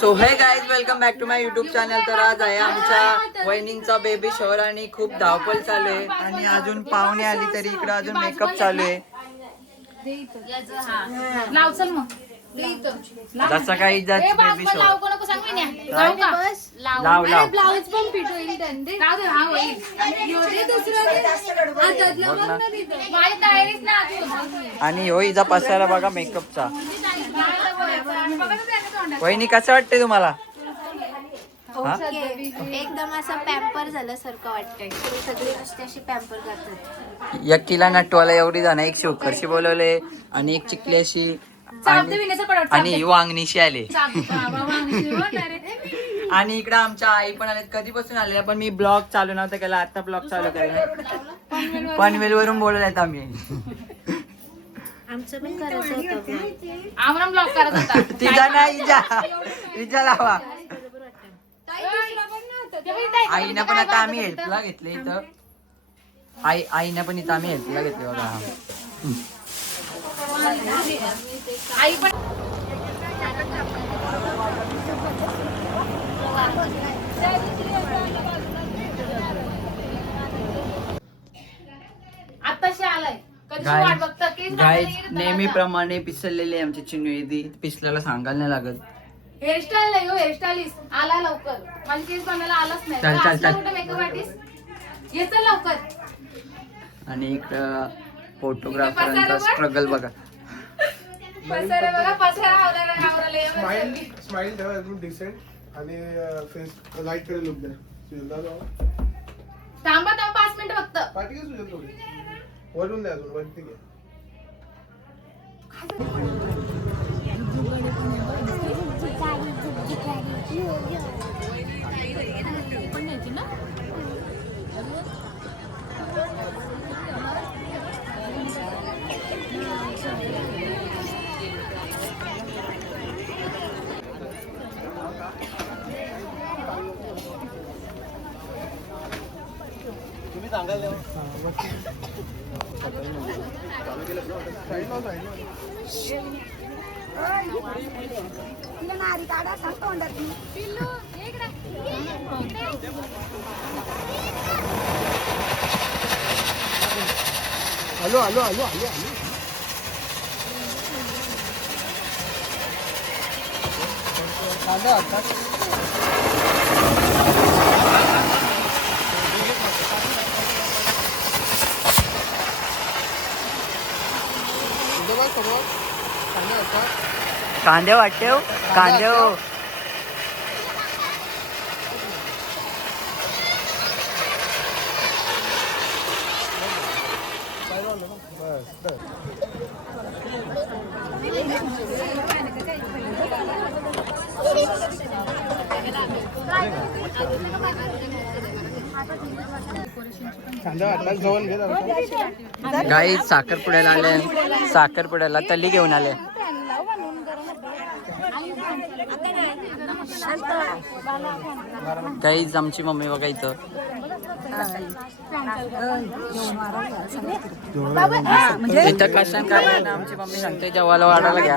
So hey guys welcome back to my YouTube channel. तर आज आहे आमच्या वहिनींचा बेबी शॉवर आणि खूप धावपळ चालू आहे आणि अजून पाहुणे आली तरी इकडे अजून मेकअप चालू आहे. जसं काही बेबी शॉवर लाव लाव ब्लाउज पण फिट होईल त्यांचे. आणि हो हिचा पसारा बघा मेकअपचा. वहिनी कसं वाटतंय तुम्हाला? एकदम असं पॅम्पर झाल्यासारखं वाटतंय. सगळे नुसते अशी पॅम्पर करतात. एक किला नटवाला एवढी जण, एक शिवकरशी बोलवले आणि एक चिकल्याशी आणि वांगणीशी आले. आणि इकडे आमच्या आई पण आले. कधीपासून आले पण मी ब्लॉग चालू नव्हता केला, आता ब्लॉग चालू केला. पनवेल वरून बोलवलेत आम्ही. आमचं पण करायचं होतं. आम्हाला ब्लॉक करत होता. तिचा नाही हिजा लावा. आईना पण आता आम्ही हेल्पला घेतले इथं. आईना पण इथं आम्ही हेल्पला घेतले बघा. आई पण आताशी आलाय. कधी वाट बघता की नेहमीप्रमाणे पिसलेली आमची चिन्ह पिसल्याला सांगायला नाही लागत. हेअरस्टाईल नाही हो, हेअरस्टाईलिस्ट आला लवकर. माझी केस बनायला आलाच नाही. चल, चल, चल. कुठे मेकअप आर्टिस्ट ये चल लवकर. आणि इकडं फोटोग्राफरांचा स्ट्रगल बघा. पसारा बघा, पसारा आवरायला स्माइल ठेवा एकदम डिसेंट आणि फेस लाईट कडे लुक द्या. थांबा 5 मिनिटं फक्त. पाठी घे सुजल थोडी वरून द्या अजून वरती घे. तुम्ही सांगाल hello hello hello hello hello. कांदे वाटते हो, कांदे हो. गाई साखरपुड्याला आले. साखरपुड्याला तल्ली घेऊन आले. गाईच आमची मम्मी बघा इथं. इथं कशान काय ना आमची मम्मी सांगते जेवायला वाढायला घ्या.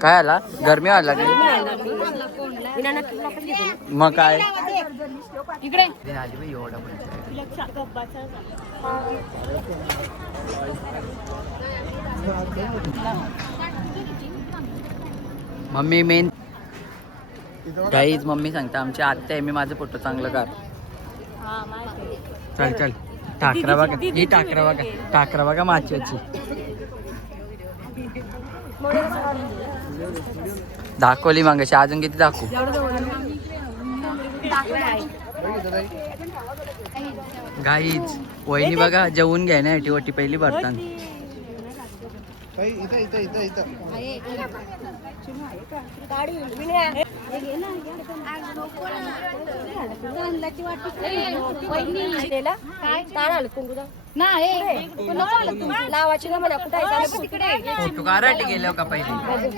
काय आला गरमी व्हायला लागली मग काय इकडे मम्मी मेन गाईज मम्मी सांगते आमची आत्या आहे मी माझं फोटो चांगलं काढ. चल चल टाकरा बघा ही टाकरा बघा टाकरा बघा माचीची दाखवली मागाशी अजून किती दाखवू. गाईज वहिनी बघा जेवून घ्या ना वटी पहिली भरताना. फोटो काढायला गेलो का पहिले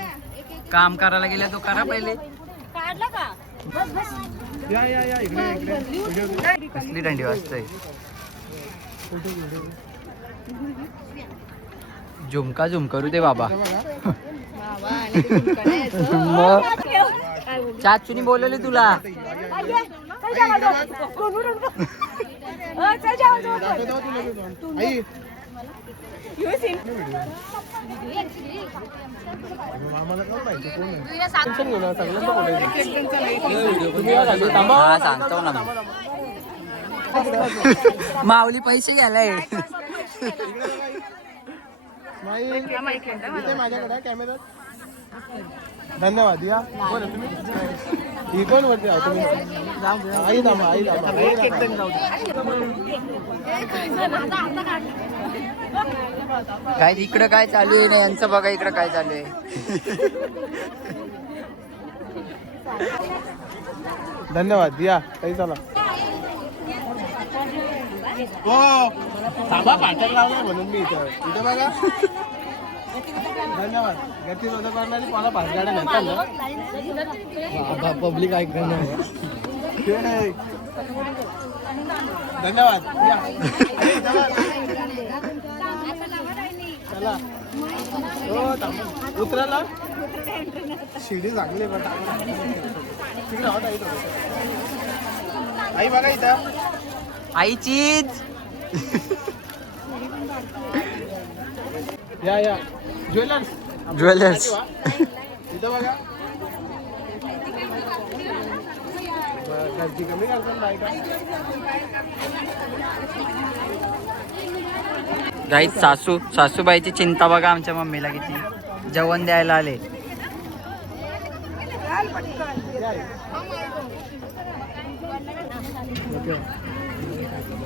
काम करायला गेल्या तो करा पहिले. कसली थंडी वाजते. झुमका झुम करू दे बाबा. बाबा आणि ते झुमकडे यायचं. मग चाचूनी बोलवली तुला. आई हा सांगतो ना मी. माऊली पैसे घ्यायलाय. इथे माझ्याकडे कॅमेरा. धन्यवाद या. कोण आहे तुम्ही? ही कोण वरती आहे तुम्ही? आई थांबा, आई काय इकडं काय चालू आहे ना यांचं बघा इकडं काय चालू आहे. धन्यवाद या काही चला. हो थांबा पाठक लावलाय म्हणून मी इथं इथं बघा. धन्यवाद. गती करणारी मला पाच गाड्या नेतात ना पब्लिक ऐकणार. धन्यवाद या. चला हो थांबा. उतराला शिडी चांगली पण तिकडे हॉट आहे थोडं. आई बघा इथं आईचीच. या या ज्वेलर्स ज्वेलर्स. इथं बघा. गर्दी कमी करतात नाही का? गाईत सासूबाईची चिंता बघा आमच्या मम्मीला किती. जेवण द्यायला आले.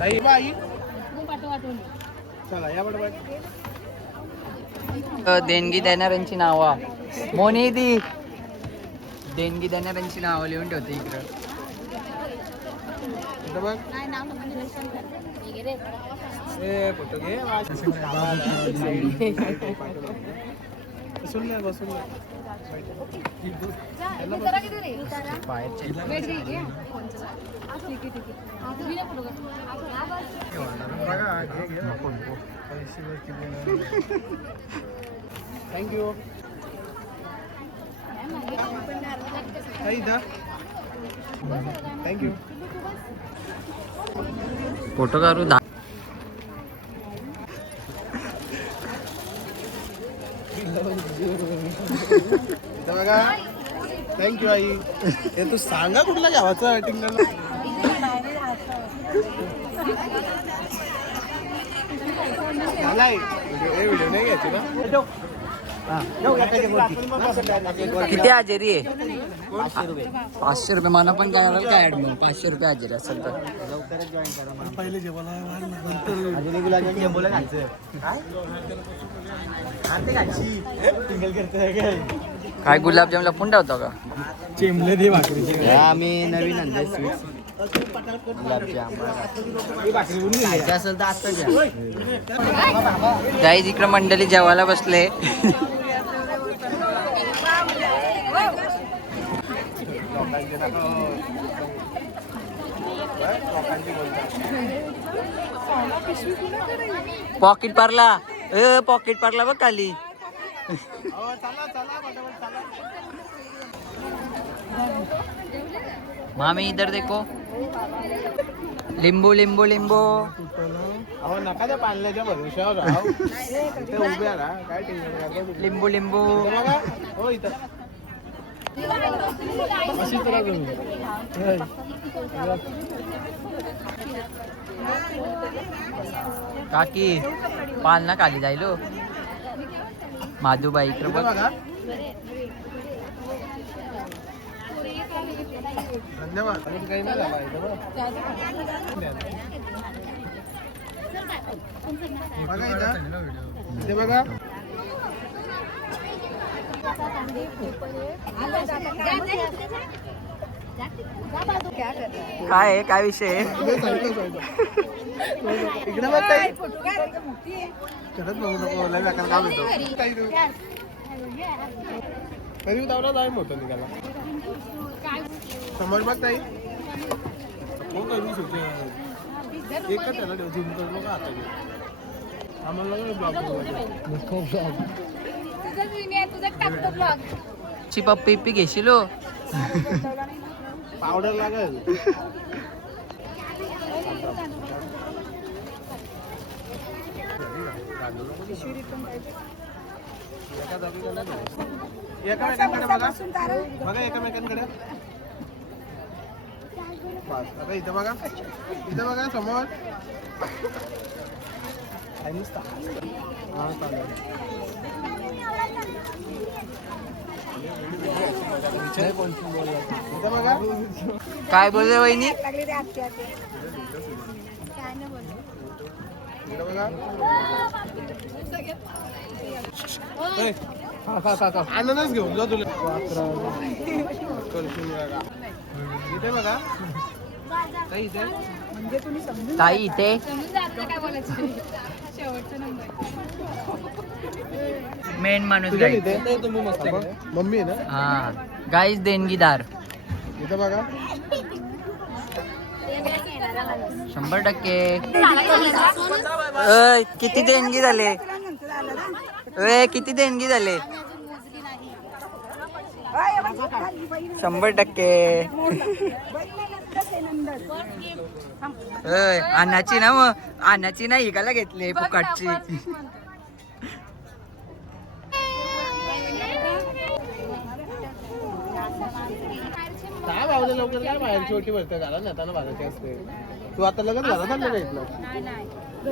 ताई बाई चला या बरोबर. देणगी देणाऱ्यांची नावा मोनी दी. देणगी देणाऱ्यांची नावं लिहून ठेवते इकडं. इथं बघ. ए फोटो घे. बसून द्या बसून द्या. थँक्यू. थँक्यू. फोटो काढू बघा. थँक्यू आई. हे तू सांगा कुठला घ्यावाचं टिंगल. व्हिडिओ नाही घ्यायची ना. किती हजेरी आहे? 500 रुपये. मला पण काय काय ऍड मग 500 रुपये हजेरी असेल तर. पहिले जेवायला काय गुलाबजाम लपून ठेवतो का? चिमले दे भाकरी. आम्ही नवीन आणले स्वीट गुलाबजाम. असेल तर आता जाई इकडं मंडळी जेवायला बसले. पॉकेट पारला. पॉकेट पारला बघ खाली. मामी इधर देखो. लिंबू लिंबू लिंबू. अहो नका त्या पाण्याच्या भरोश्यावर राहू. इथे उभ्या राहा. काय टेन्शन. लिंबू लिंबू. बघा. हो इथं अशी तरह करू. काकी पालना खाली जायलो. माधुबाई इकडे बघ. बघा. धन्यवाद. काही नाही झाला इथं बघा. इथं बघा. काय आहे? काय विषय आहे? इकडे बघ ताई. खरंच बघू नको. लय बेकार काम होतं. तरी उतावला जाय मोठं निघाला. समोर बघ ताई. कोण करू शकते एकच त्याला ठेव, झूम करू नका आता घे. आम्हाला ब्लॉग तुझंच विनी आहे, तुझंच टाकतो ब्लॉग. ची पप्पी पप्पी घेशील हो. पावडर लागेल. एकामेकांकडे बघा, बघा एकामेकांकडे. बस आता इथं बघा, इथं बघा समोर. हा, चालेल. इथं बघा. काय बोलले वहिनी? इथं बघा. ए, अननस घेऊन जा तुला. इथे बघा. ताई इथे. ताई इथे समजून जात नाही काय बोलायचं. शेवटचा नंबर. मेन माणूस तुझ्या गाईज. इथे मम्मी आहे ना. हा गाईज देणगीदार इथं बघा. 100%. किती देणगी झाले? किती देणगी झाले? 100%. अन्नाची ना मग अन्नाची नाही इकाला घेतली फुकाटची. काय भावले लवकर काय बाहेरची ओटी भरते घाला ना त्यांना भागायची असते. तू आता लगेच घाला चाललं का इथलं?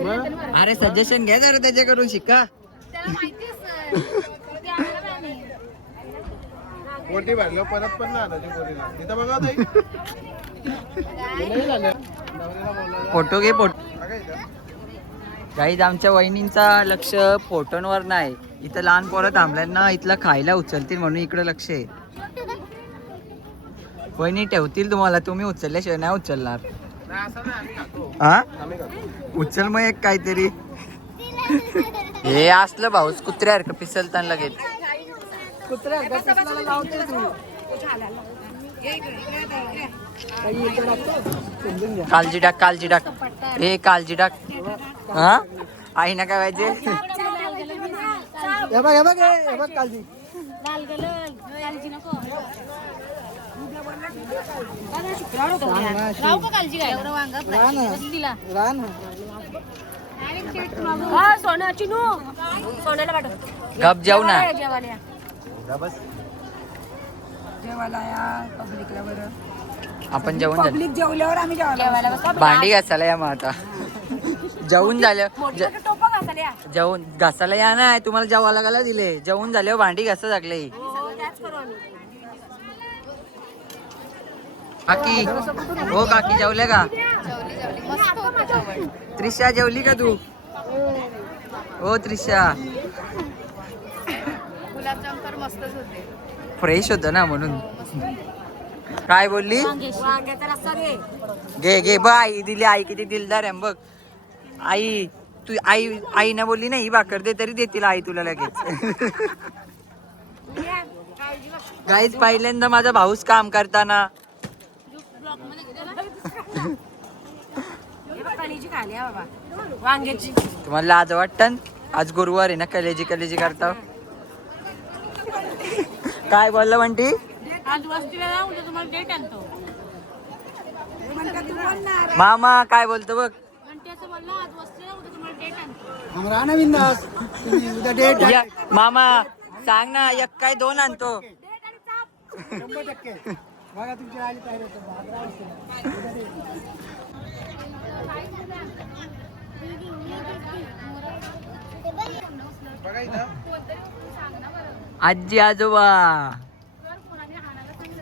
मग अरे सजेशन घ्या जरा त्याच्याकडून शिका. त्याला माहिती असतं. ते आम्हाला नाही. ओटी भरलं परत पण नाही आलं पोरीला. इथं बघा ताई. हे नाही झालं. नवऱ्याला बोलवलं. फोटो घे फोटो. बघा इथं. गाईज आमच्या वहिनींचा लक्ष फोटोंवर नाही. इथं लहान पोरं थांबल्यांना इथलं खायला उचलतील म्हणून इकडे लक्ष आहे. वहिनी ठेवतील तुम्हाला, तुम्ही उचलल्याशिवाय नाही उचलणार. नाही असं नाही, आम्ही खातो. हा आम्ही खातो. उचल मग एक काहीतरी. हे असलं भाऊस कुत्र्यासारखं पिसलताना लगेच. कालजी टाक कालजी टाक. हे कालजी टाक. हा आई ना काय पाहिजे. राहू का काळजी काय? एवढं वांग बसली तिला. गप जाऊ ना. आपण जेवण झालं. जेवल्यावर आम्ही जेवायला भांडी घासायला या मग आता. जेवून झालं जेवून घासायला या ना. तुम्हाला जेवायला घाला दिले. जेवून झाल्यावर भांडी घासा लागले. काकी हो काकी जेवले का? त्रिशा जेवली का तू? हो त्रिशा. गुलाबजाम तर मस्तच होते. फ्रेश होतं ना म्हणून. काय बोलली? घे घे बघ आई दिली. आई किती दिलदार आहे बघ. आई तू आई ना बोलली नाही भाकर दे तरी देतील आई तुला लगेच. गाईज पहिल्यांदा माझा भाऊच काम करताना. तुम्हाला लाज वाटतं? आज गुरुवार आहे ना. कलेजी कलेजी करता. काय बोललं म्हणती? मामा काय बोलतो बघ. मामा सांग ना एक काय दोन आणतो. बघा इथं. आजी आजोबा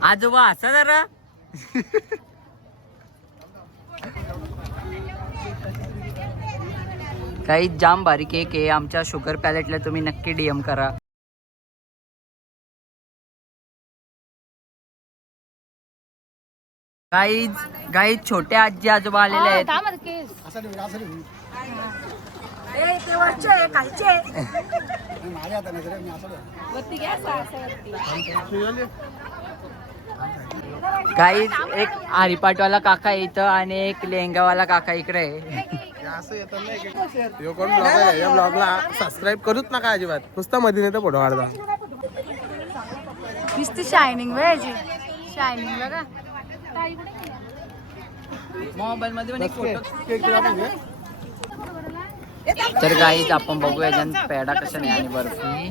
आजोबा असा जरा. काही जाम भारी केक आहे. आमच्या शुगर पॅलेटला तुम्ही नक्की DM करा. काही छोटे आजी आजोबा आलेले आहेत. काही एक हरिपाटवाला काका आहे इथं आणि एक लेंगावाला काका इकडे आहे. असं येतं नाही कोण ब्लॉग आहे या ब्लॉगला सबस्क्राईब करूच नका अजिबात. नुसतं मध्ये नाही तर फोटो काढता. नुसती शायनिंग वेळची शायनिंग बघा. मोबाईल मध्ये पण एक फोटो. केक तुला पाहिजे? तर गाईज आपण बघूया याच्यात पेढा कशा नाही आणि बर्फी.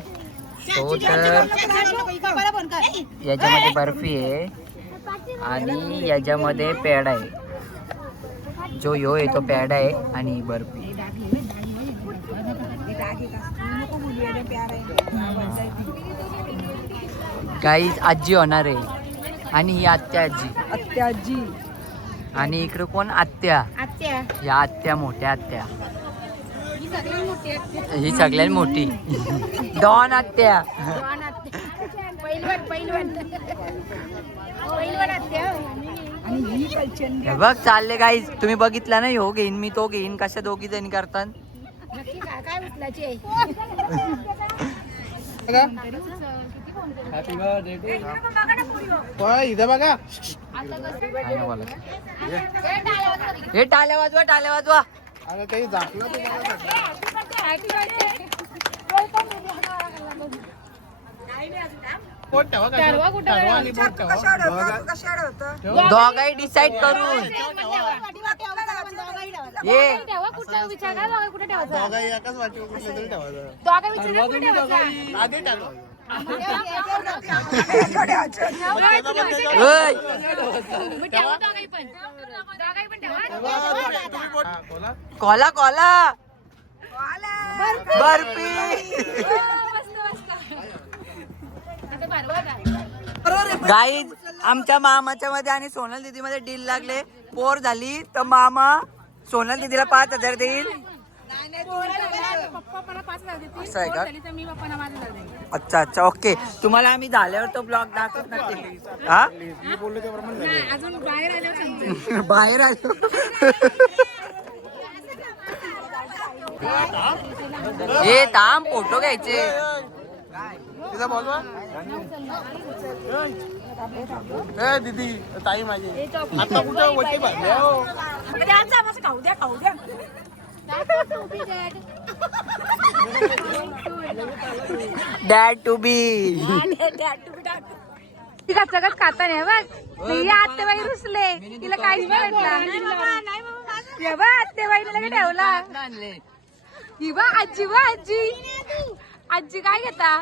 तो तर याच्यामध्ये बर्फी आहे आणि याच्यामध्ये पेढा आहे. जो यो आहे तो पेढा आहे आणि बर्फी. गाईज आजी होणार आहे आणि ही आत्या आजी. आणि इकडे कोण आत्या. या आत्या मोठ्या आत्या. ही सगळ्यात मोठी डॉन आत्या. हे बघ चालले गाईज. तुम्ही बघितला नाही हो घेईन मी तो घेईन कशा दोघी जणी करतात. इथे बघा हे टाल्या वाजवा. अगं काही झाकलं तुम्हाला. बोट ठेवा दोघाही डिसाइड करून ये. दोघा एकाच वाटीवर कुठलं तरी ठेवायचं. आधी टाकलं. ओय. कोला बर्फी. गाईज आमच्या मामाच्या मध्ये आणि सोनल दीदी मध्ये डील लागले. पोर झाली तर मामा सोनल दीदीला 5,000 देईल. असं आहे का? अच्छा ओके. तुम्हाला आम्ही झाल्यावर तो ब्लॉग दाखवत नक्की. हा बाहेर आलो. हे थांब फोटो घ्यायचे. तिचा बोलवा. ए दीदी ताई माझी आता कुठं वटी बांधली हो. Dad to be. सगळं खाता नाही बघ. आत्तेबाई रुसले तिला काहीच भेटला. आत्तेबाईने लगे ठेवला. ही बा आजी आजी काय घेता.